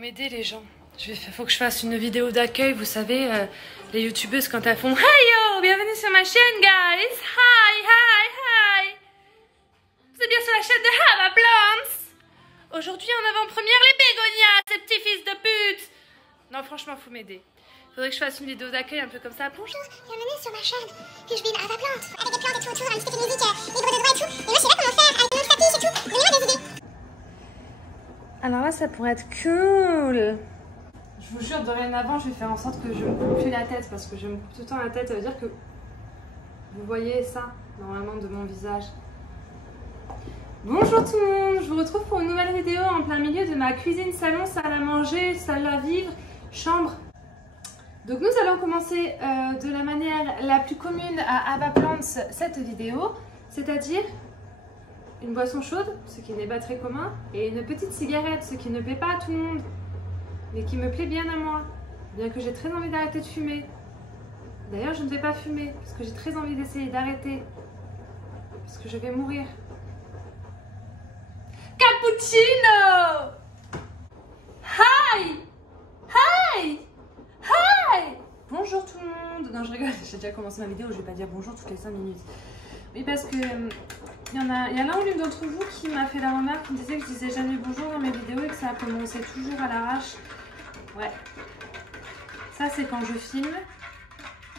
M'aider les gens. Faut que je fasse une vidéo d'accueil, vous savez, les youtubeuses quand elles font Hi yo, bienvenue sur ma chaîne guys, hi. Vous êtes bien sur la chaîne de Hava Plants. Aujourd'hui en avant-première les bégonias, ces petits fils de pute. Non franchement faut m'aider. Faudrait que je fasse une vidéo d'accueil un peu comme ça. Bonjour, bienvenue sur ma chaîne. Puis je vais une Hava Plants avec des plantes et tout autour, un petit peu de musique, libre de droit et tout. Et moi je sais pas comment faire avec notre affiche et tout. Donnez-moi des idées. Alors là ça pourrait être cool. Je vous jure, dorénavant, je vais faire en sorte que je me coupe plus la tête parce que je me coupe tout le temps la tête. Ça veut dire que vous voyez ça, normalement, de mon visage. Bonjour tout le monde, je vous retrouve pour une nouvelle vidéo en plein milieu de ma cuisine, salon, salle à manger, salle à vivre, chambre. Donc nous allons commencer de la manière la plus commune à Hava Plants cette vidéo, c'est-à-dire une boisson chaude, ce qui n'est pas très commun, et une petite cigarette, ce qui ne plaît pas à tout le monde. Mais qui me plaît bien à moi, bien que j'ai très envie d'arrêter de fumer. D'ailleurs, je ne vais pas fumer, parce que j'ai très envie d'essayer d'arrêter. Parce que je vais mourir. Cappuccino! Hi! Bonjour tout le monde! Non, je rigole, j'ai déjà commencé ma vidéo, je vais pas dire bonjour toutes les 5 minutes. Oui, parce que il y a l'un ou l'une d'entre vous qui m'a fait la remarque, qui me disait que je disais jamais bonjour dans mes vidéos et que ça commençait toujours à l'arrache. Ouais, ça c'est quand je filme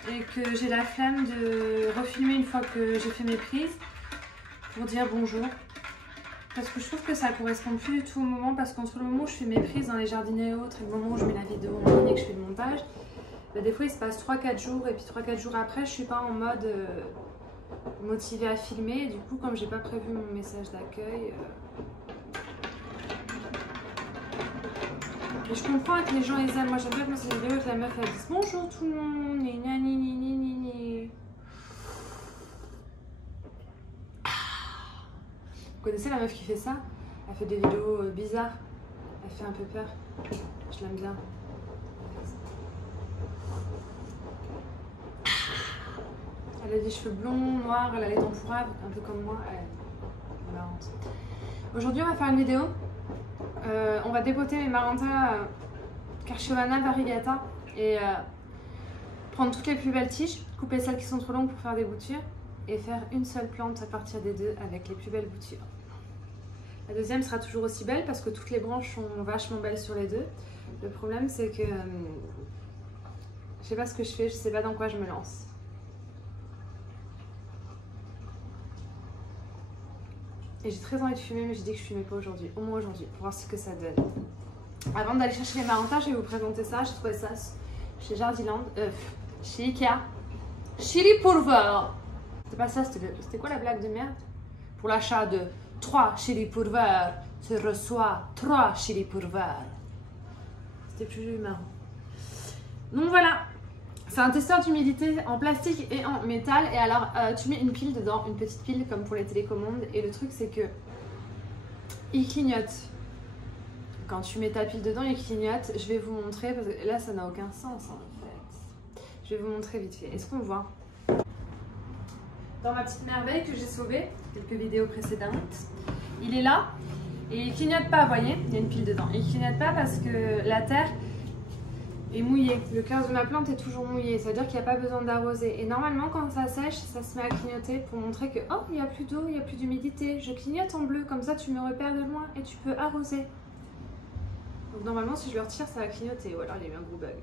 et que j'ai la flemme de refilmer une fois que j'ai fait mes prises pour dire bonjour. Parce que je trouve que ça correspond plus du tout au moment, parce qu'entre le moment où je fais mes prises dans les jardiniers et autres et le moment où je mets la vidéo en ligne et que je fais le montage, bah des fois il se passe 3-4 jours et puis 3-4 jours après je suis pas en mode motivée à filmer et du coup comme j'ai pas prévu mon message d'accueil... Et je comprends que les gens ils aiment. Moi j'aime bien commencer les vidéos avec la meuf elle dit bonjour tout le monde, ni nani ni ni ni ni. Vous connaissez la meuf qui fait ça? Elle fait des vidéos bizarres. Elle fait un peu peur. Je l'aime bien. Elle a des cheveux blonds, noirs, elle a les dents pourraves, un peu comme moi. Elle est marrante. Aujourd'hui on va faire une vidéo. On va dépoter mes Maranta Carchiovana variegata et prendre toutes les plus belles tiges, couper celles qui sont trop longues pour faire des boutures et faire une seule plante à partir des deux avec les plus belles boutures. La deuxième sera toujours aussi belle parce que toutes les branches sont vachement belles sur les deux. Le problème c'est que je sais pas ce que je fais, je sais pas dans quoi je me lance. Et j'ai très envie de fumer mais j'ai dit que je fumais pas aujourd'hui, au moins aujourd'hui, pour voir ce que ça donne. Avant d'aller chercher les Maranta, je vais vous présenter ça. J'ai trouvé ça chez Jardiland, chez Ikea. Chili Pulver. C'était pas ça, c'était quoi la blague de merde? Pour l'achat de 3 Chili Pulver, tu reçois 3 Chili Pulver. C'était plus marrant. Donc voilà, c'est un testeur d'humidité en plastique et en métal. Et alors, tu mets une pile dedans, une petite pile comme pour les télécommandes. Et le truc, c'est que il clignote. Quand tu mets ta pile dedans, il clignote. Je vais vous montrer, parce que là, ça n'a aucun sens en fait. Je vais vous montrer vite fait. Est-ce qu'on voit? Dans ma petite merveille que j'ai sauvée, quelques vidéos précédentes, il est là et il clignote pas, vous voyez? Il y a une pile dedans. Il clignote pas parce que la terre est mouillée. Le cœur de ma plante est toujours mouillé. Ça veut dire qu'il n'y a pas besoin d'arroser. Et normalement, quand ça sèche, ça se met à clignoter pour montrer que, oh, il n'y a plus d'eau, il n'y a plus d'humidité. Je clignote en bleu, comme ça tu me repères de loin et tu peux arroser. Donc normalement si je le retire ça va clignoter ou alors il y a eu un gros bug.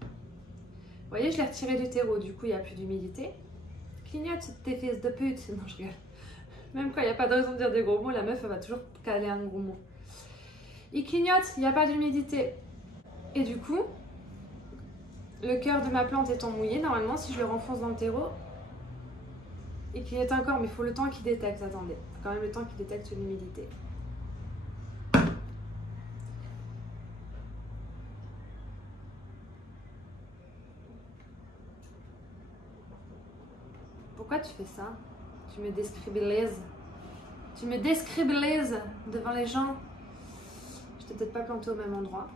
Vous voyez je l'ai retiré du terreau, du coup il n'y a plus d'humidité. Clignote tes fils de pute. Non je rigole. Même quand il n'y a pas de raison de dire des gros mots, la meuf elle va toujours caler un gros mot. Il clignote, il n'y a pas d'humidité. Et du coup, le cœur de ma plante étant mouillé, normalement si je le renfonce dans le terreau, il clignote encore mais il faut le temps qu'il détecte, attendez. Il faut quand même le temps qu'il détecte l'humidité. Pourquoi tu fais ça? Tu me décribilises. Tu me décribilises devant les gens. Je t'ai peut-être pas planté au même endroit.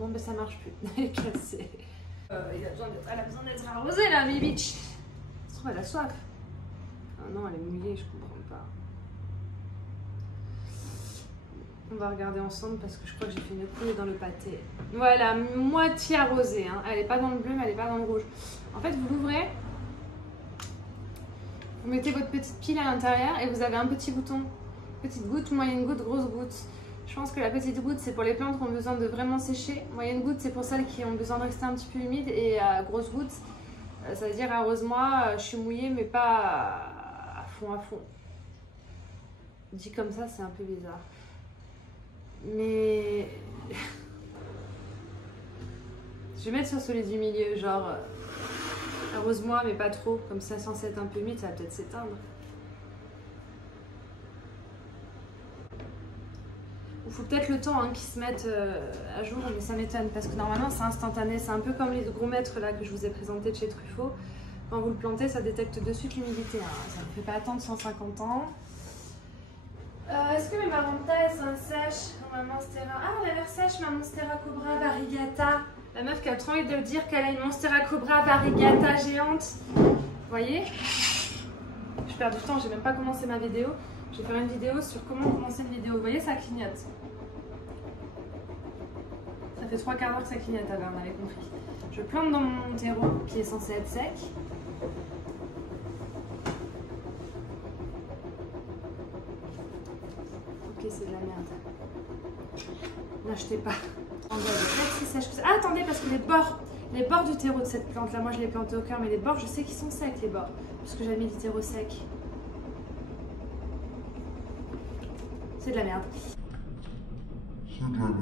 Bon, ben ça marche plus. Elle est cassée. Elle a besoin d'être arrosée là, mi bitch. Ça se trouve, elle a soif. Ah non, elle est mouillée, je comprends pas. On va regarder ensemble parce que je crois que j'ai fait une coulée dans le pâté. Voilà, moitié arrosée. Hein. Elle n'est pas dans le bleu, mais elle n'est pas dans le rouge. En fait, vous l'ouvrez. Vous mettez votre petite pile à l'intérieur et vous avez un petit bouton. Petite goutte, moyenne goutte, grosse goutte. Je pense que la petite goutte, c'est pour les plantes qui ont besoin de vraiment sécher. Moyenne goutte, c'est pour celles qui ont besoin de rester un petit peu humides. Et grosse goutte, ça veut dire arrose-moi, je suis mouillée, mais pas à fond, à fond. Dit comme ça, c'est un peu bizarre. Mais... je vais mettre sur celui du milieu, genre... arrose-moi, mais pas trop. Comme ça, sans être un peu humide, ça va peut-être s'éteindre. Il faut peut-être le temps hein, qu'ils se mettent à jour, mais ça m'étonne parce que normalement c'est instantané. C'est un peu comme les gros mètres là que je vous ai présenté de chez Truffaut. Quand vous le plantez, ça détecte de suite l'humidité. Hein. Ça ne fait pas attendre 150 ans. Est-ce que mes marantas elles sont sèches? Ma Monstera. Ah, on a l'air sèche, ma Monstera Cobra Variegata. La meuf qui a trop envie de le dire qu'elle a une Monstera Cobra Variegata géante. Vous voyez? Je perds du temps, j'ai même pas commencé ma vidéo. Je vais faire une vidéo sur comment commencer une vidéo. Vous voyez, ça clignote. Ça fait 3 quarts d'heure que ça clignote, on avait compris. Je plante dans mon terreau qui est censé être sec. Ok, c'est de la merde. N'achetez pas. Ah, attendez, parce que les bords du terreau de cette plante là, moi je l'ai planté au cœur, mais les bords, je sais qu'ils sont secs, les bords, puisque j'ai mis du terreau sec. C'est de la merde. C'est de la merde.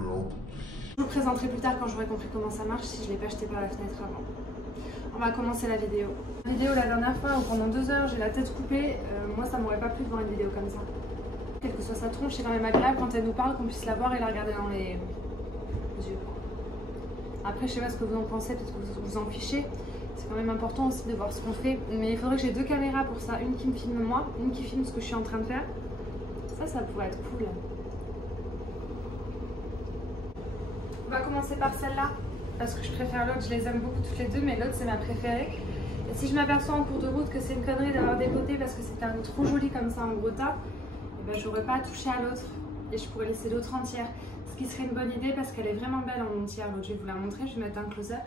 Je vous le présenterai plus tard quand j'aurai compris comment ça marche, si je ne l'ai pas jeté par la fenêtre avant. On va commencer la vidéo. La vidéo la dernière fois où pendant 2 heures j'ai la tête coupée, moi ça m'aurait pas plu de voir une vidéo comme ça. Quelle que soit sa tronche, c'est quand même agréable quand elle nous parle qu'on puisse la voir et la regarder dans les yeux. Après je sais pas ce que vous en pensez, peut-être que vous vous en fichez. C'est quand même important aussi de voir ce qu'on fait. Mais il faudrait que j'ai 2 caméras pour ça, une qui me filme moi, une qui filme ce que je suis en train de faire. Ça pourrait être cool. On va commencer par celle-là, parce que je préfère l'autre, je les aime beaucoup toutes les deux, mais l'autre c'est ma préférée. Et si je m'aperçois en cours de route que c'est une connerie d'avoir dépoté parce que c'est un trop joli comme ça en gros tas, et ben j'aurais pas à toucher à l'autre et je pourrais laisser l'autre entière. Ce qui serait une bonne idée parce qu'elle est vraiment belle en entière. L'autre, je vais vous la montrer, je vais mettre un close-up.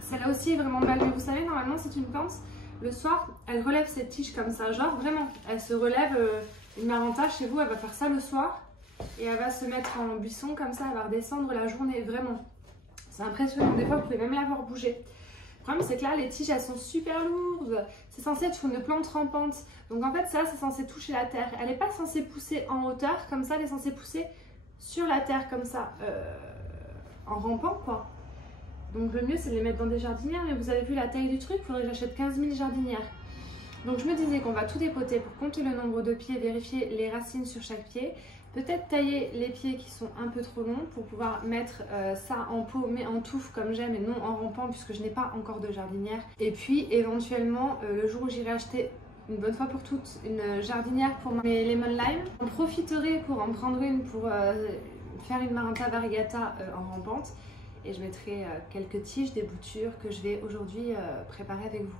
Celle-là aussi est vraiment belle, mais vous savez, normalement c'est une plante. Le soir, elle relève ses tiges comme ça, genre vraiment, elle se relève, une maranta chez vous, elle va faire ça le soir et elle va se mettre en buisson comme ça, elle va redescendre la journée, vraiment. C'est impressionnant, des fois vous pouvez même la voir bouger. Le problème c'est que là, les tiges elles sont super lourdes, c'est censé être une plante rampante, donc en fait ça c'est censé toucher la terre. Elle n'est pas censée pousser en hauteur comme ça, elle est censée pousser sur la terre comme ça, en rampant quoi. Donc le mieux c'est de les mettre dans des jardinières, mais vous avez vu la taille du truc, il faudrait que j'achète 15 000 jardinières. Donc je me disais qu'on va tout dépoter pour compter le nombre de pieds, vérifier les racines sur chaque pied. Peut-être tailler les pieds qui sont un peu trop longs pour pouvoir mettre ça en pot mais en touffe comme j'aime et non en rampant puisque je n'ai pas encore de jardinière. Et puis éventuellement le jour où j'irai acheter une bonne fois pour toutes une jardinière pour mes lemon lime, j'en profiterai pour en prendre une pour faire une maranta variegata en rampante. Et je mettrai quelques tiges, des boutures que je vais aujourd'hui préparer avec vous.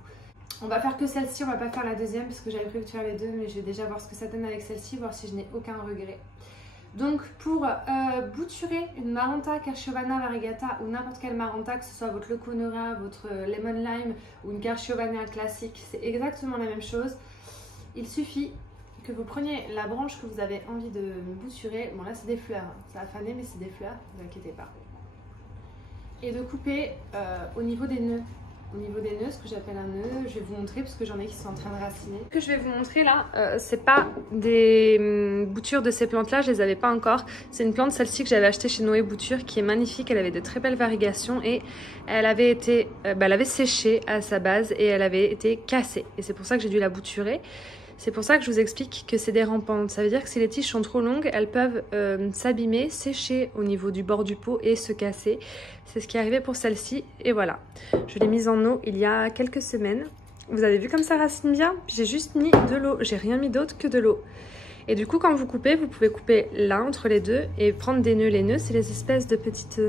On va faire que celle-ci, on va pas faire la deuxième parce que j'avais prévu de faire les deux, mais je vais déjà voir ce que ça donne avec celle-ci, voir si je n'ai aucun regret. Donc pour bouturer une maranta Querciovana variegata ou n'importe quelle maranta, que ce soit votre Leconora, votre lemon lime ou une Querciovana classique, c'est exactement la même chose. Il suffit que vous preniez la branche que vous avez envie de bouturer. Bon là c'est des fleurs, hein. Ça a fané mais c'est des fleurs, ne vous inquiétez pas. Et de couper au niveau des nœuds. Au niveau des nœuds, ce que j'appelle un nœud, je vais vous montrer parce que j'en ai qui sont en train de raciner. Ce que je vais vous montrer là, c'est pas des boutures de ces plantes là, je les avais pas encore. C'est une plante, celle-ci que j'avais achetée chez Noé Bouture, qui est magnifique, elle avait de très belles variegations et elle avait été, elle avait séché à sa base et elle avait été cassée. Et c'est pour ça que j'ai dû la bouturer. C'est pour ça que je vous explique que c'est des rampantes. Ça veut dire que si les tiges sont trop longues, elles peuvent s'abîmer, sécher au niveau du bord du pot et se casser. C'est ce qui est arrivé pour celle-ci. Et voilà, je l'ai mise en eau il y a quelques semaines. Vous avez vu comme ça racine bien? J'ai juste mis de l'eau, j'ai rien mis d'autre que de l'eau. Et du coup, quand vous coupez, vous pouvez couper là entre les deux et prendre des nœuds. Les nœuds, c'est les espèces de petites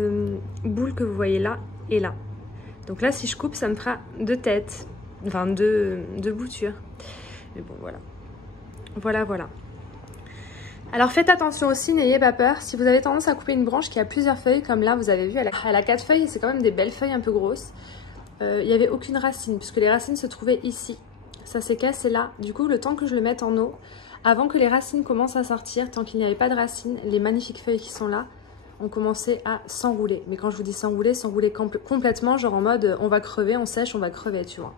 boules que vous voyez là et là. Donc là, si je coupe, ça me fera deux têtes, enfin deux boutures. Mais bon, voilà. Voilà. Alors faites attention aussi, n'ayez pas peur. Si vous avez tendance à couper une branche qui a plusieurs feuilles, comme là, vous avez vu, elle a 4 feuilles et c'est quand même des belles feuilles un peu grosses. Il n'y avait aucune racine, puisque les racines se trouvaient ici. Ça s'est cassé là. Du coup, le temps que je le mette en eau, avant que les racines commencent à sortir, tant qu'il n'y avait pas de racines, les magnifiques feuilles qui sont là ont commencé à s'enrouler. Mais quand je vous dis s'enrouler complètement, genre en mode on va crever, on sèche, on va crever, tu vois.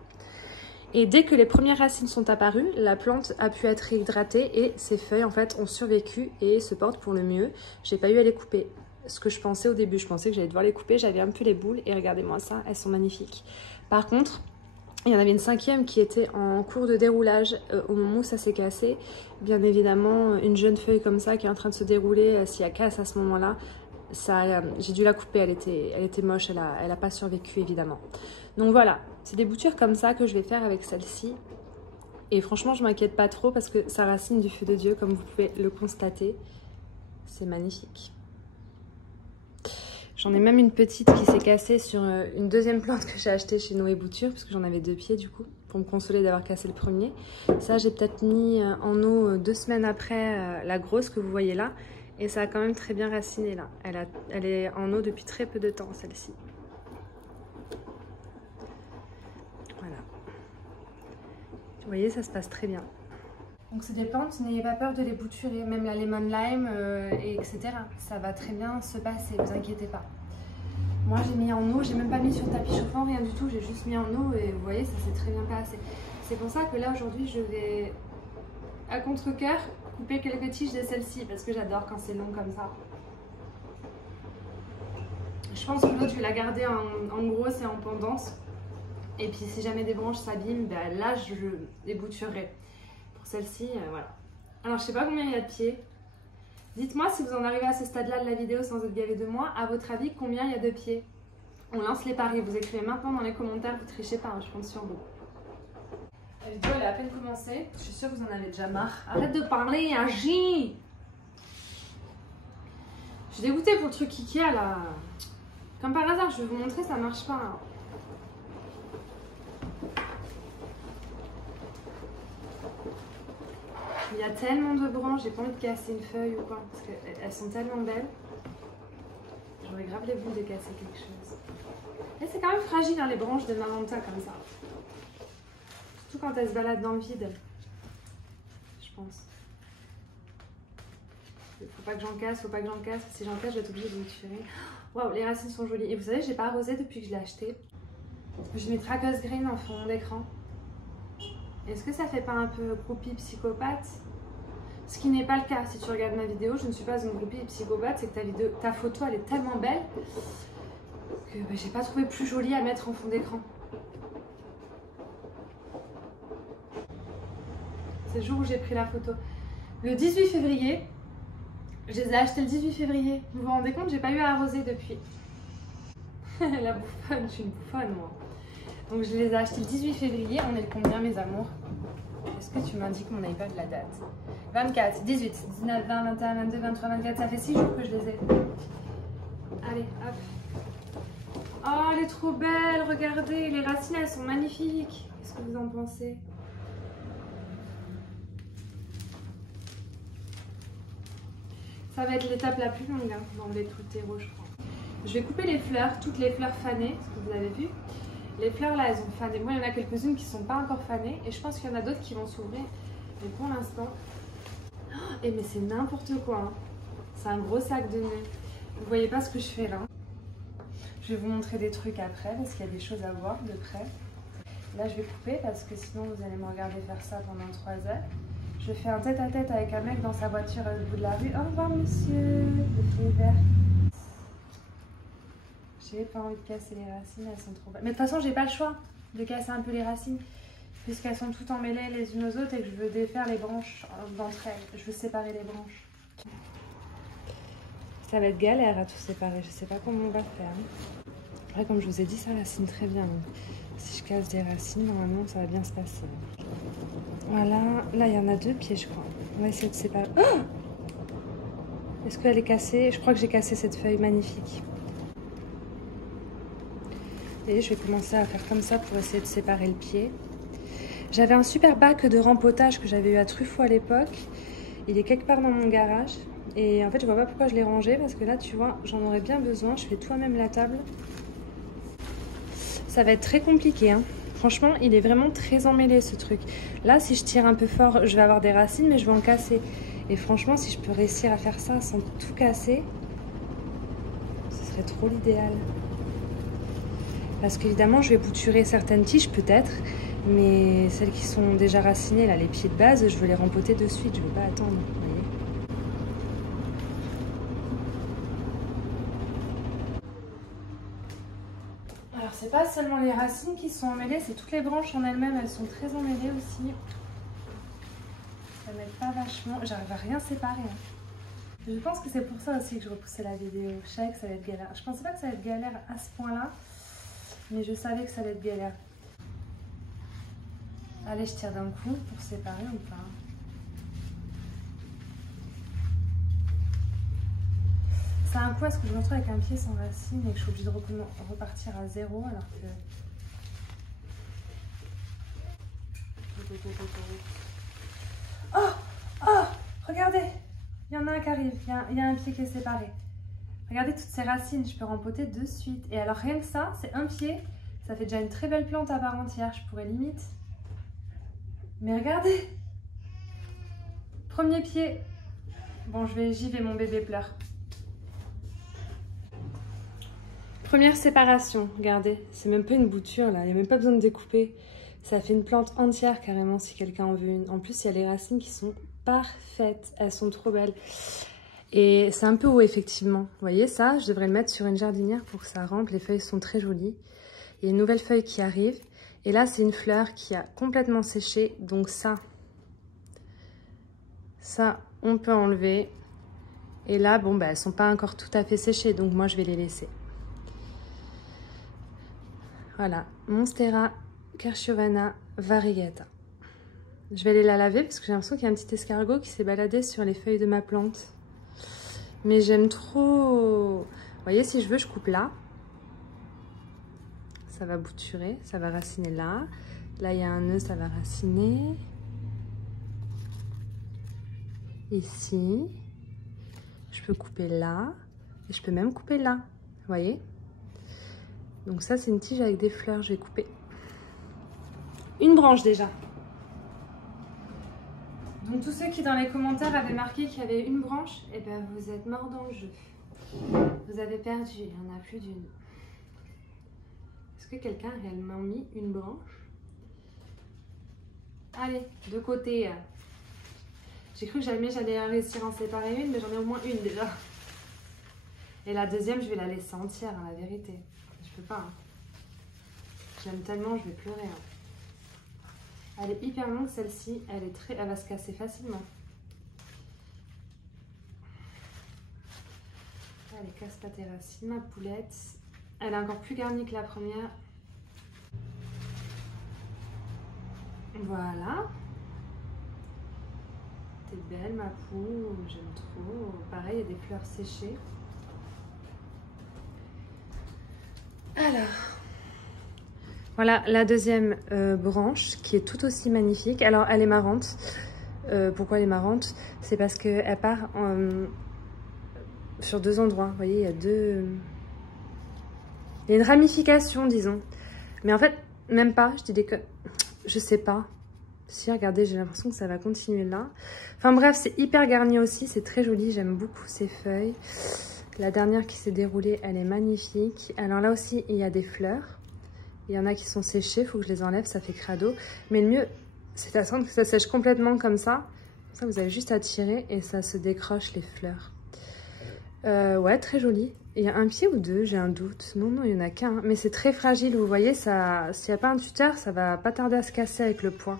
Et dès que les premières racines sont apparues, la plante a pu être hydratée et ces feuilles en fait ont survécu et se portent pour le mieux. J'ai pas eu à les couper. Ce que je pensais au début, je pensais que j'allais devoir les couper, j'avais un peu les boules et regardez-moi ça, elles sont magnifiques. Par contre, il y en avait une 5e qui était en cours de déroulage au moment où ça s'est cassé. Bien évidemment, une jeune feuille comme ça qui est en train de se dérouler, s'il y a casse à ce moment-là, j'ai dû la couper, elle était moche, elle a pas survécu évidemment. Donc voilà, c'est des boutures comme ça que je vais faire avec celle-ci. Et franchement, je m'inquiète pas trop parce que ça racine du feu de Dieu, comme vous pouvez le constater. C'est magnifique. J'en ai même une petite qui s'est cassée sur une deuxième plante que j'ai achetée chez Noé Bouture, parce que j'en avais 2 pieds du coup, pour me consoler d'avoir cassé le premier. Ça, j'ai peut-être mis en eau 2 semaines après la grosse que vous voyez là. Et ça a quand même très bien raciné là. Elle est en eau depuis très peu de temps, celle-ci. Voilà. Vous voyez, ça se passe très bien. Donc c'est des plantes, n'ayez pas peur de les bouturer, même la lemon lime, etc. Ça va très bien se passer, vous inquiétez pas. Moi j'ai mis en eau, j'ai même pas mis sur tapis chauffant, rien du tout, j'ai juste mis en eau et vous voyez, ça s'est très bien passé. C'est pour ça que là aujourd'hui je vais, à contre-cœur, couper quelques tiges de celle-ci parce que j'adore quand c'est long comme ça. Je pense que l'autre je vais la garder en grosse et en pendante. Et puis si jamais des branches s'abîment, ben là je les bouturerai. Pour celle-ci, voilà. Alors je sais pas combien il y a de pieds. Dites-moi si vous en arrivez à ce stade-là de la vidéo sans être gavé de moi, à votre avis combien il y a de pieds? On lance les paris, vous écrivez maintenant dans les commentaires, vous trichez pas, hein, je compte sur vous. La vidéo elle a à peine commencé, je suis sûre que vous en avez déjà marre. Arrête de parler, agis! Je suis dégoûtée pour le truc Ikea là. Comme par hasard, je vais vous montrer, ça marche pas. Hein. Il y a tellement de branches, j'ai pas envie de casser une feuille ou quoi, parce qu'elles sont tellement belles. J'aurais grave les boules de casser quelque chose. Et c'est quand même fragile hein, les branches de Maranta comme ça. Surtout quand elles se baladent dans le vide, je pense. Faut pas que j'en casse, faut pas que j'en casse. Si j'en casse, je vais être obligée de les tuer. Waouh, les racines sont jolies. Et vous savez, j'ai pas arrosé depuis que je l'ai acheté. Je mets Trackers Green en fond d'écran. Est-ce que ça fait pas un peu groupie psychopathe? Ce qui n'est pas le cas. Si tu regardes ma vidéo, je ne suis pas une groupie psychopathe. C'est que ta photo, elle est tellement belle que bah, j'ai pas trouvé plus jolie à mettre en fond d'écran. C'est le jour où j'ai pris la photo. Le 18 février, je les ai achetés le 18 février. Vous vous rendez compte, j'ai pas eu à arroser depuis. La bouffonne, je suis une bouffonne moi. Donc je les ai achetés le 18 février. On est le combien mes amours? Est-ce que tu m'indiques mon iPad la date? 24, 18, 19, 20, 21, 22, 23, 24. Ça fait 6 jours que je les ai. Allez, hop. Oh, elle est trop belle. Regardez, les racines, elles sont magnifiques. Qu'est-ce que vous en pensez? Ça va être l'étape la plus longue hein, dans les Tutero, je crois. Je vais couper les fleurs, toutes les fleurs fanées, ce que vous avez vu. Les fleurs là, elles ont fané. Moi, il y en a quelques-unes qui ne sont pas encore fanées. Et je pense qu'il y en a d'autres qui vont s'ouvrir. Mais pour l'instant... Oh, mais c'est n'importe quoi. Hein. C'est un gros sac de nœuds. Vous voyez pas ce que je fais là? Je vais vous montrer des trucs après parce qu'il y a des choses à voir de près. Là, je vais couper parce que sinon, vous allez me regarder faire ça pendant 3 heures. Je fais un tête-à-tête avec un mec dans sa voiture au bout de la rue. Au revoir, monsieur. Le fil vert. J'ai pas envie de casser les racines, elles sont trop belles. Mais de toute façon, j'ai pas le choix de casser un peu les racines, puisqu'elles sont toutes emmêlées les unes aux autres et que je veux défaire les branches d'entre elles. Je veux séparer les branches. Ça va être galère à tout séparer, je sais pas comment on va faire. Après, comme je vous ai dit, ça racine très bien. Donc, si je casse des racines, normalement, ça va bien se passer. Voilà, là, il y en a 2 pieds, je crois. On va essayer de séparer. Oh, est-ce qu'elle est cassée? Je crois que j'ai cassé cette feuille, magnifique. Et je vais commencer à faire comme ça pour essayer de séparer le pied. J'avais un super bac de rempotage que j'avais eu à Truffaut à l'époque. Il est quelque part dans mon garage. Et en fait, je vois pas pourquoi je l'ai rangé parce que là, tu vois, j'en aurais bien besoin. Je fais tout à même la table. Ça va être très compliqué, hein. Franchement, il est vraiment très emmêlé ce truc. Là, si je tire un peu fort, je vais avoir des racines, mais je vais en casser. Et franchement, si je peux réussir à faire ça sans tout casser, ce serait trop l'idéal. Parce qu'évidemment, je vais bouturer certaines tiges peut-être, mais celles qui sont déjà racinées, là, les pieds de base, je veux les rempoter de suite. Je ne veux pas attendre, vous voyez. Alors, c'est pas seulement les racines qui sont emmêlées, c'est toutes les branches en elles-mêmes, elles sont très emmêlées aussi. Ça m'aide pas vachement, j'arrive à rien séparer. Hein. Je pense que c'est pour ça aussi que je repoussais la vidéo. Je savais que ça allait être galère. Je pensais pas que ça allait être galère à ce point-là, mais je savais que ça allait être galère. Allez, je tire d'un coup pour séparer ou pas? C'est un coup, est-ce que je me retrouve avec un pied sans racine et que je suis obligée de repartir à zéro alors que... Oh! Oh! Regardez! Il y en a un qui arrive, il y a un pied qui est séparé. Regardez toutes ces racines, je peux rempoter de suite. Et alors rien que ça, c'est un pied, ça fait déjà une très belle plante à part entière, je pourrais limite. Mais regardez! Premier pied. Bon, j'y vais, mon bébé pleure. Première séparation, regardez, c'est même pas une bouture là, il n'y a même pas besoin de découper. Ça fait une plante entière carrément si quelqu'un en veut une. En plus, il y a les racines qui sont parfaites, elles sont trop belles. Et c'est un peu haut effectivement. Vous voyez ça, je devrais le mettre sur une jardinière pour que ça rampe, les feuilles sont très jolies. Il y a une nouvelle feuille qui arrive. Et là, c'est une fleur qui a complètement séché, donc ça, on peut enlever. Et là, bon, bah, elles sont pas encore tout à fait séchées, donc moi, je vais les laisser. Voilà, Monstera Kerchiovana variegata. Je vais aller la laver parce que j'ai l'impression qu'il y a un petit escargot qui s'est baladé sur les feuilles de ma plante. Mais j'aime trop... Vous voyez, si je veux, je coupe là. Ça va bouturer, ça va raciner là. Là, il y a un nœud, ça va raciner. Ici. Je peux couper là. Et je peux même couper là. Vous voyez? Donc ça, c'est une tige avec des fleurs. Je vais couper une branche déjà. Donc tous ceux qui dans les commentaires avaient marqué qu'il y avait une branche, eh ben vous êtes morts dans le jeu. Vous avez perdu, il n'y en a plus d'une. Est-ce que quelqu'un a réellement mis une branche? Allez, de côté. J'ai cru que j'allais réussir à en séparer une, mais j'en ai au moins une déjà. Et la deuxième, je vais la laisser entière, hein, la vérité. Je peux pas. Hein. J'aime tellement, je vais pleurer. Hein. Elle est hyper longue celle-ci, elle va se casser facilement. Allez, casse pas tes racines, ma poulette. Elle est encore plus garnie que la première. Voilà. T'es belle ma poule, j'aime trop. Pareil, il y a des fleurs séchées. Alors, voilà la deuxième branche qui est tout aussi magnifique. Alors, elle est marrante. Pourquoi elle est marrante? C'est parce qu'elle part sur deux endroits. Vous voyez, il y a deux... Il y a une ramification, disons. Mais en fait, même pas. Je dis des conneries. Je sais pas. Si, regardez, j'ai l'impression que ça va continuer là. Enfin bref, c'est hyper garni aussi. C'est très joli. J'aime beaucoup ces feuilles. La dernière qui s'est déroulée, elle est magnifique. Alors là aussi, il y a des fleurs. Il y en a qui sont séchées. Il faut que je les enlève. Ça fait crado. Mais le mieux, c'est d'attendre que ça sèche complètement comme ça. Ça, vous avez juste à tirer et ça se décroche les fleurs. Ouais, très joli. Il y a un pied ou deux, j'ai un doute. Non, non, il n'y en a qu'un. Mais c'est très fragile, vous voyez, ça, s'il n'y a pas un tuteur, ça va pas tarder à se casser avec le poids.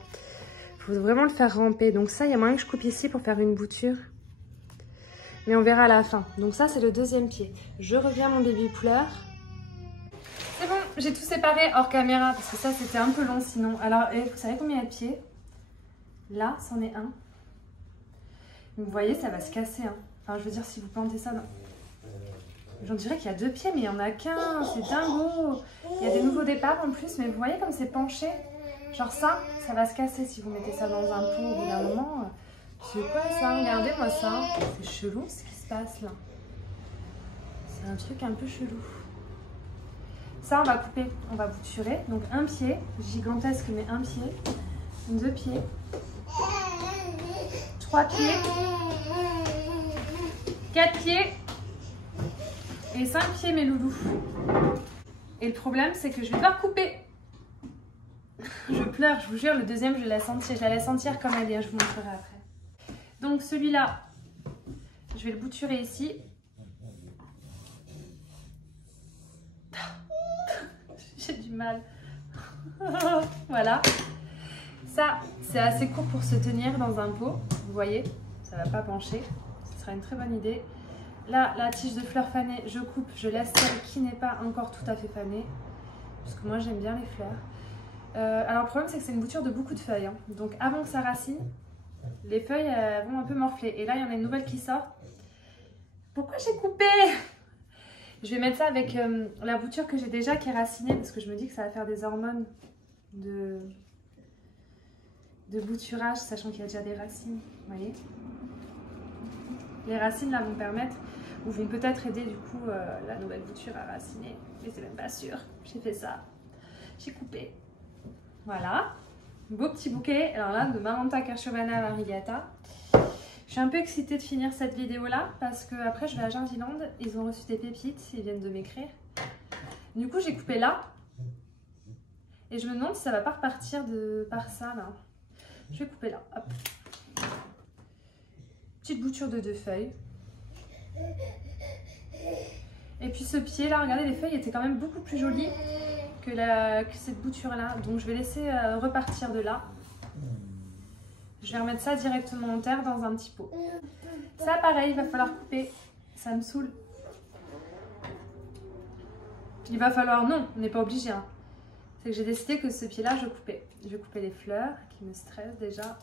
Il faut vraiment le faire ramper. Donc ça, il y a moyen que je coupe ici pour faire une bouture. Mais on verra à la fin. Donc ça, c'est le deuxième pied. Je reviens, mon bébé pleure. C'est bon, j'ai tout séparé hors caméra, parce que ça, c'était un peu long sinon. Alors, vous savez combien il y a de pieds? Là, c'en est un. Vous voyez, ça va se casser. Hein. Enfin, je veux dire, si vous plantez ça dans... J'en dirais qu'il y a 2 pieds, mais il n'y en a qu'un. C'est dingo. Il y a des nouveaux départs en plus, mais vous voyez comme c'est penché. Genre ça va se casser si vous mettez ça dans un pot au bout d'un moment. C'est quoi ça? Regardez-moi ça. C'est chelou ce qui se passe là. C'est un truc un peu chelou. Ça, on va couper, on va bouturer. Donc un pied, gigantesque, mais un pied. 2 pieds. 3 pieds. 4 pieds. Et 5 pieds, mes loulous. Et le problème, c'est que je vais devoir couper. Je pleure, je vous jure, le deuxième, je la laisse sentir comme elle est, je vous montrerai après. Donc celui-là, je vais le bouturer ici. J'ai du mal. Voilà. Ça, c'est assez court pour se tenir dans un pot. Vous voyez, ça ne va pas pencher. Ce sera une très bonne idée. Là, la tige de fleurs fanées, je coupe, je laisse celle qui n'est pas encore tout à fait fanée. Parce que moi, j'aime bien les fleurs. Alors, le problème, c'est que c'est une bouture de beaucoup de feuilles. Hein. Donc, avant que ça racine, les feuilles vont un peu morfler. Et là, il y en a une nouvelle qui sort. Pourquoi j'ai coupé? Je vais mettre ça avec la bouture que j'ai déjà qui est racinée. Parce que je me dis que ça va faire des hormones de bouturage, sachant qu'il y a déjà des racines. Vous voyez? Les racines là vont permettre, ou vont peut-être aider du coup la nouvelle bouture à raciner. Mais c'est même pas sûr. J'ai fait ça. J'ai coupé. Voilà. Beau petit bouquet. Alors là, de Maranta Kershobana Variegata. Je suis un peu excitée de finir cette vidéo là parce que après je vais à Jardiland. Ils ont reçu des pépites. Ils viennent de m'écrire. Du coup, j'ai coupé là. Et je me demande si ça va pas repartir par ça là. Je vais couper là. Hop. Petite bouture de 2 feuilles. Et puis ce pied là, regardez, les feuilles étaient quand même beaucoup plus jolies que cette bouture là. Donc je vais laisser repartir de là. Je vais remettre ça directement en terre dans un petit pot. Ça pareil, il va falloir couper. Ça me saoule. Il va falloir, non, on n'est pas obligé. Hein. C'est que j'ai décidé que ce pied là, je coupais. Je vais couper les fleurs qui me stressent déjà.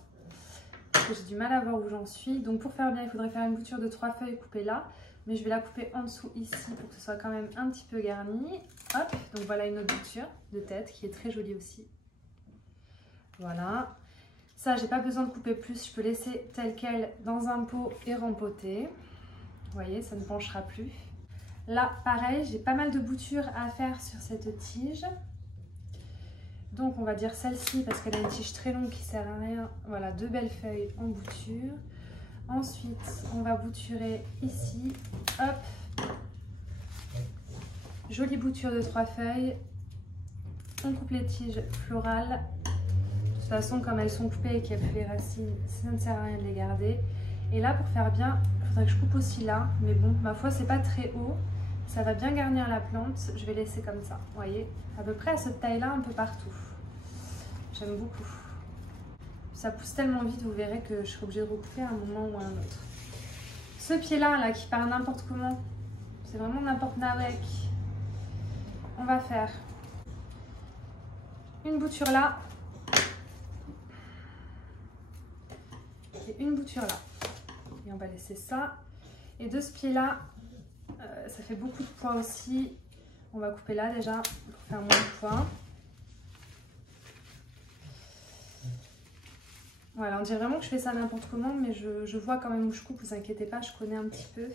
Parce que j'ai du mal à voir où j'en suis. Donc pour faire bien, il faudrait faire une bouture de 3 feuilles coupée là. Mais je vais la couper en dessous ici pour que ce soit quand même un petit peu garni. Hop, donc voilà une autre bouture de tête qui est très jolie aussi. Voilà. Ça, j'ai pas besoin de couper plus. Je peux laisser tel quel dans un pot et rempoter. Vous voyez, ça ne penchera plus. Là, pareil, j'ai pas mal de boutures à faire sur cette tige. Donc on va dire celle-ci parce qu'elle a une tige très longue qui sert à rien. Voilà, 2 belles feuilles en bouture. Ensuite, on va bouturer ici. Hop. Jolie bouture de 3 feuilles. On coupe les tiges florales. De toute façon, comme elles sont coupées et qu'il n'y a plus les racines, ça ne sert à rien de les garder. Et là, pour faire bien, il faudrait que je coupe aussi là. Mais bon, ma foi, c'est pas très haut. Ça va bien garnir la plante. Je vais laisser comme ça. Vous voyez, à peu près à cette taille-là, un peu partout. J'aime beaucoup. Ça pousse tellement vite, vous verrez que je serai obligée de recouper à un moment ou à un autre. Ce pied-là, là, qui part n'importe comment, c'est vraiment n'importe nawek. On va faire une bouture là. Et une bouture là. Et on va laisser ça. Et de ce pied-là, ça fait beaucoup de poids aussi. On va couper là déjà pour faire moins de poids. Voilà, on dirait vraiment que je fais ça n'importe comment, mais je vois quand même où je coupe, vous inquiétez pas, je connais un petit peu.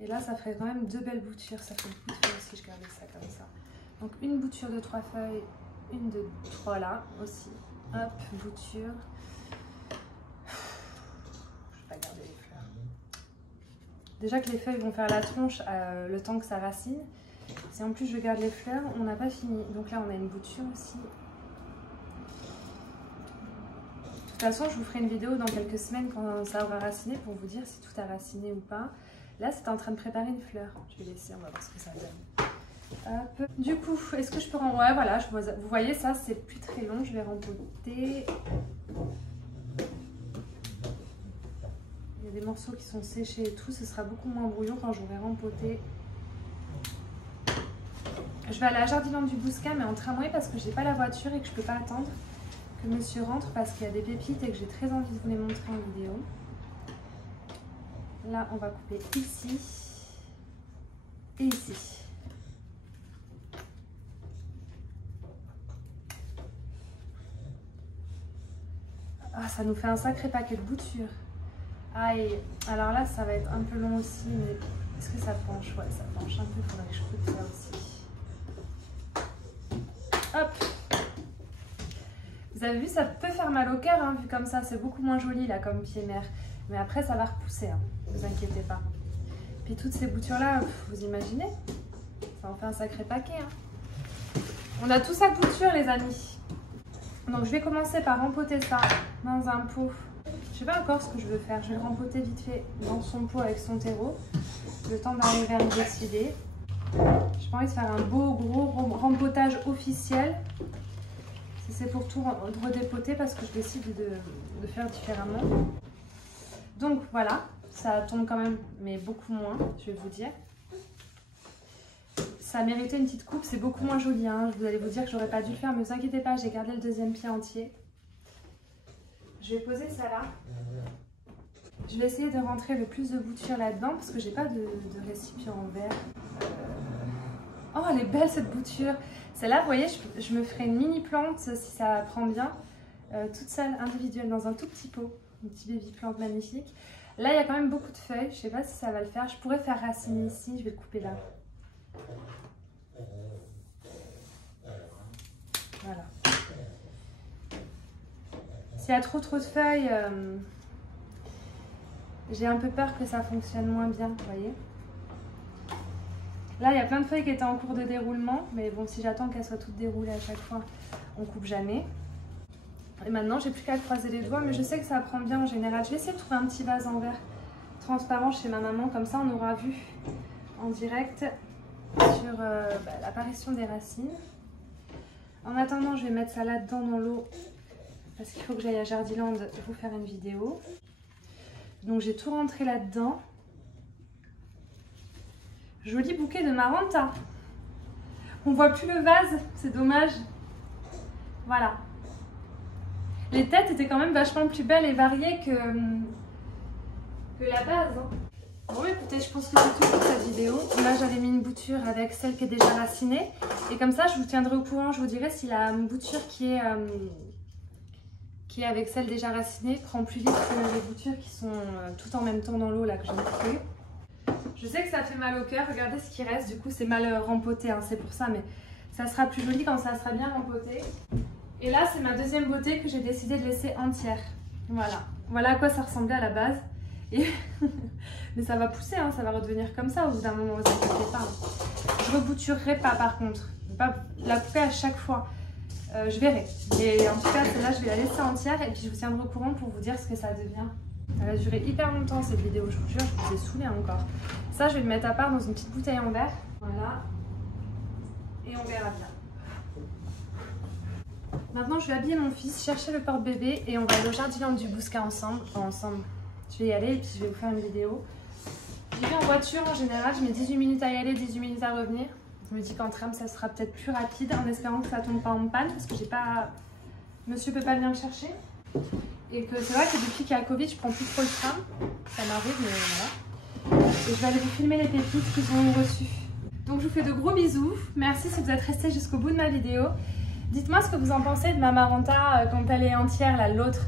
Et là, ça ferait quand même 2 belles boutures, ça fait beaucoup de feuilles si je gardais ça comme ça. Donc une bouture de 3 feuilles, une de 3 là aussi. Hop, bouture. Je vais pas garder les fleurs. Déjà que les feuilles vont faire la tronche le temps que ça racine. Si en plus je garde les fleurs, on n'a pas fini. Donc là, on a une bouture aussi. De toute façon, je vous ferai une vidéo dans quelques semaines quand ça aura raciné pour vous dire si tout a raciné ou pas. Là, c'est en train de préparer une fleur. Je vais laisser, on va voir ce que ça donne. Hop. Du coup, est-ce que je peux rempoter? Ouais, voilà, vous voyez, ça, c'est plus très long. Je vais rempoter. Il y a des morceaux qui sont séchés et tout. Ce sera beaucoup moins brouillon quand j'aurai rempoté. Je vais aller à Jardiland du Bouscat, mais en tramway parce que j'ai pas la voiture et que je peux pas attendre. que monsieur rentre parce qu'il y a des pépites et que j'ai très envie de vous les montrer en vidéo. Là, on va couper ici et ici. Ah, ça nous fait un sacré paquet de boutures. Ah, et alors là, ça va être un peu long aussi, mais est-ce que ça penche? Ouais, ça penche un peu, il faudrait que je coupe ça aussi. Hop! Vous avez vu, ça peut faire mal au cœur, hein, vu comme ça, c'est beaucoup moins joli là comme pied-mère. Mais après, ça va repousser, hein, vous inquiétez pas. Puis toutes ces boutures-là, vous imaginez? Ça en fait un sacré paquet. Hein. On a tout ça couture, les amis. Donc je vais commencer par rempoter ça dans un pot. Je sais pas encore ce que je veux faire. Je vais le rempoter vite fait dans son pot avec son terreau. Le temps d'arriver à me décider. J'ai pas envie de faire un beau gros rempotage officiel. C'est pour tout redépoter parce que je décide de faire différemment. Donc voilà, ça tombe quand même, mais beaucoup moins, je vais vous dire. Ça méritait une petite coupe, c'est beaucoup moins joli. Hein. Vous allez vous dire que j'aurais pas dû le faire, mais ne vous inquiétez pas, j'ai gardé le deuxième pied entier. Je vais poser ça là. Je vais essayer de rentrer le plus de boutures là-dedans parce que j'ai pas de récipient en verre. Oh, elle est belle cette bouture. Celle-là, vous voyez, je me ferai une mini plante si ça prend bien. Toute seule, individuelle, dans un tout petit pot. Une petite baby plante magnifique. Là, il y a quand même beaucoup de feuilles. Je sais pas si ça va le faire. Je pourrais faire raciner ici. Je vais le couper là. Voilà. S'il y a trop de feuilles, j'ai un peu peur que ça fonctionne moins bien, vous voyez. Là, il y a plein de feuilles qui étaient en cours de déroulement, mais bon, si j'attends qu'elles soient toutes déroulées à chaque fois, on coupe jamais. Et maintenant, j'ai plus qu'à croiser les doigts, mais je sais que ça prend bien en général. Je vais essayer de trouver un petit vase en verre transparent chez ma maman, comme ça on aura vu en direct sur l'apparition des racines. En attendant, je vais mettre ça là-dedans dans l'eau, parce qu'il faut que j'aille à Jardiland vous faire une vidéo. Donc j'ai tout rentré là-dedans. Joli bouquet de Maranta. On voit plus le vase, c'est dommage. Voilà. Les têtes étaient quand même vachement plus belles et variées que la base. Hein. Bon écoutez, je pense que c'est tout pour cette vidéo. Là j'avais mis une bouture avec celle qui est déjà racinée. Et comme ça je vous tiendrai au courant, je vous dirai si la bouture qui est avec celle déjà racinée prend plus vite que les boutures qui sont tout en même temps dans l'eau là que j'ai coupé. Je sais que ça fait mal au cœur, regardez ce qui reste, du coup c'est mal rempoté, hein, c'est pour ça, mais ça sera plus joli quand ça sera bien rempoté. Et là c'est ma deuxième beauté que j'ai décidé de laisser entière. Voilà, voilà à quoi ça ressemblait à la base. Et mais ça va pousser, hein, ça va redevenir comme ça au bout d'un moment, vous inquiétez pas. Je rebouturerai pas par contre, je ne vais pas la couper à chaque fois. Je verrai, mais en tout cas celle-là je vais la laisser entière et puis je vous tiendrai au courant pour vous dire ce que ça devient. Elle a duré hyper longtemps cette vidéo, je vous jure, je vous ai saoulé encore. Ça je vais le mettre à part dans une petite bouteille en verre, voilà, et on verra bien. Maintenant je vais habiller mon fils, chercher le porte-bébé et on va aller au Jardiland du Bouscat ensemble. Je vais y aller et puis je vais vous faire une vidéo. J'y vais en voiture en général, je mets 18 minutes à y aller, 18 minutes à revenir. Je me dis qu'en tram ça sera peut-être plus rapide en espérant que ça tombe pas en panne parce que j'ai pas... Monsieur peut pas venir me chercher. Et que c'est vrai que depuis qu'il y a Covid, je prends plus trop le tram. Ça m'arrive, mais voilà. Et je vais aller vous filmer les pépites qu'ils ont reçues. Donc je vous fais de gros bisous. Merci si vous êtes restés jusqu'au bout de ma vidéo. Dites-moi ce que vous en pensez de ma Maranta quand elle est entière, là, l'autre.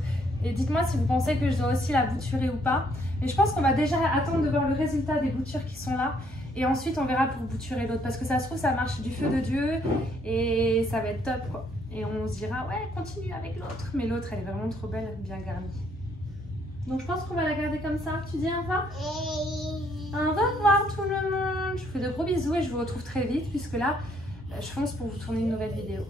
Et dites-moi si vous pensez que je dois aussi la bouturer ou pas. Mais je pense qu'on va déjà attendre de voir le résultat des boutures qui sont là. Et ensuite, on verra pour bouturer l'autre. Parce que ça se trouve, ça marche du feu de Dieu. Et ça va être top, quoi. Et on se dira, ouais, continue avec l'autre. Mais l'autre, elle est vraiment trop belle, bien garnie. Donc je pense qu'on va la garder comme ça. Tu dis au revoir? Au revoir tout le monde. Je vous fais de gros bisous et je vous retrouve très vite. Puisque là, je fonce pour vous tourner une nouvelle vidéo.